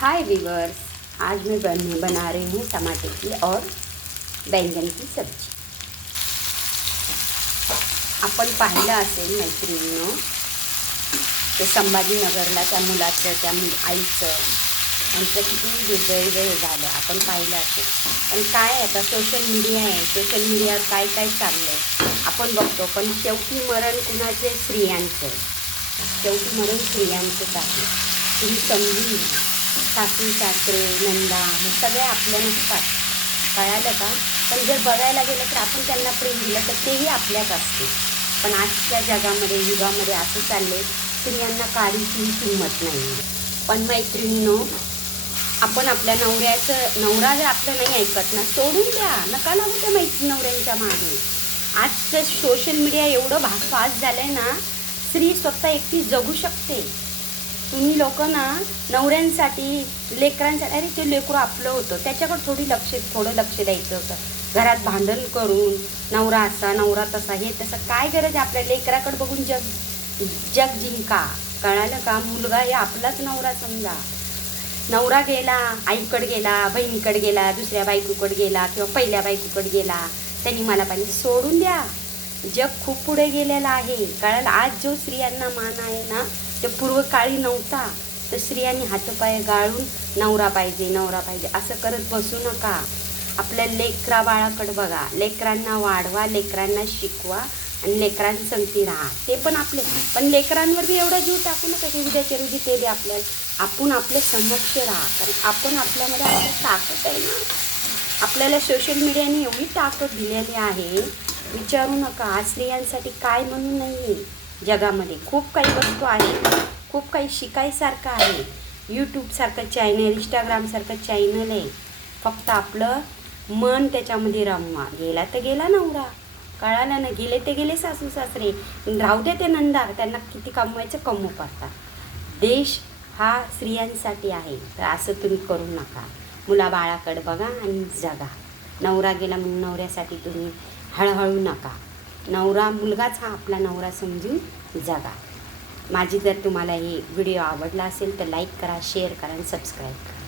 हाय viewers, आज मैं बना रही हूँ टमाटर की और बैंगन की सब्जी। आपण पाहिलं असेल मैत्रिणींनो, ते संभाजीनगरला त्या मुलाचं आईचं यांचं किती दुर्दैव हे झालं आपण पाहिलं असेल. पण काय आता सोशल मीडिया आहे, सोशल मीडियावर काय काय चाललं आहे आपण बघतो. पण शेवटी मरण कुणाचे? स्त्रियांचं. शेवटी मरण स्त्रियांचंच आहे. तुम्ही समजून घ्या. सासू सासरे नंदा हे सगळे आपल्या नसतात, कळालं का? पण जर बघायला गेलं तर आपण त्यांना प्रेम दिलं तर तेही आपल्याच असते. पण आजच्या जगामध्ये युगामध्ये असं चालले, स्त्रियांना काडीचीही किंमत नाही. पण मैत्रिणींनो, आपण आपल्या नवरा जर आपलं नाही ऐकत ना, सोडून द्या, नका लागू त्या नवऱ्यांच्या मागे. आजचं सोशल मीडिया एवढं फास्ट झालं आहे ना, स्त्री स्वतः एकटी जगू शकते. तुम्ही लोक ना नवऱ्यांसाठी लेकरांसाठी, अरे ते लेकरू आपलं होतं त्याच्याकडे थोडं लक्ष द्यायचं होतं. घरात भांडण करून नवरा असा नवरा तसा हे तसं काय गरज आहे? आपल्या लेकराकडे बघून जग जिंका, कळालं का? मुलगा हे आपलाच नवरा समजा. नवरा गेला, आईकडे गेला, बहिणीकडे गेला, दुसऱ्या बायकोकडे गेला किंवा पहिल्या बायकोकडे गेला, त्यांनी मला पाहिजे, सोडून द्या. जग खूप पुढे गेलेलं आहे, कळालं? आज जो स्त्रियांना मान आहे ना, ते पूर्वकाळी नव्हता. तर स्त्रियांनी हातपाय गाळून नवरा पाहिजे असं करत बसू नका. आपल्या लेकरा बाळाकडे बघा, लेकरांना वाढवा, लेकरांना शिकवा आणि लेकरांसंगती राहा. ते पण आपले, पण लेकरांवर बी एवढा जीव टाकू नका की उद्याच्या रोजी ते बी आपल्याला. आपण आपले समक्ष राहा, कारण आपण आपल्यामध्ये आपली ताकद आहे ना. आपल्याला सोशल मीडियाने एवढी ताकद दिलेली आहे, विचारू नका. आज स्त्रियांसाठी काय म्हणून नाही आहे जगामध्ये. खूप काही वस्तू आहे, खूप काही शिकायसारखं आहे. यूट्यूबसारखं चॅनल, इंस्टाग्रामसारखं चॅनल आहे. फक्त आपलं मन त्याच्यामध्ये रमवा. गेला तर गेला नवरा, कळालं ना? गेले ते गेले सासू सासरे, राहू द्या ते नंदार, त्यांना किती कमवायचं कमवू करतात. देश हा स्त्रियांसाठी आहे, तर असं तुम्ही करू नका. मुलाबाळाकडे बघा आणि जगा. नवरा गेला म्हणून नवऱ्यासाठी तुम्ही हळहळू नका. मुलगाच हा आपला नवरा समजून जगा. माझी जर तुम्हाला ही व्हिडिओ आवडला असेल तर लाईक करा, शेअर करा आणि सबस्क्राईब करा.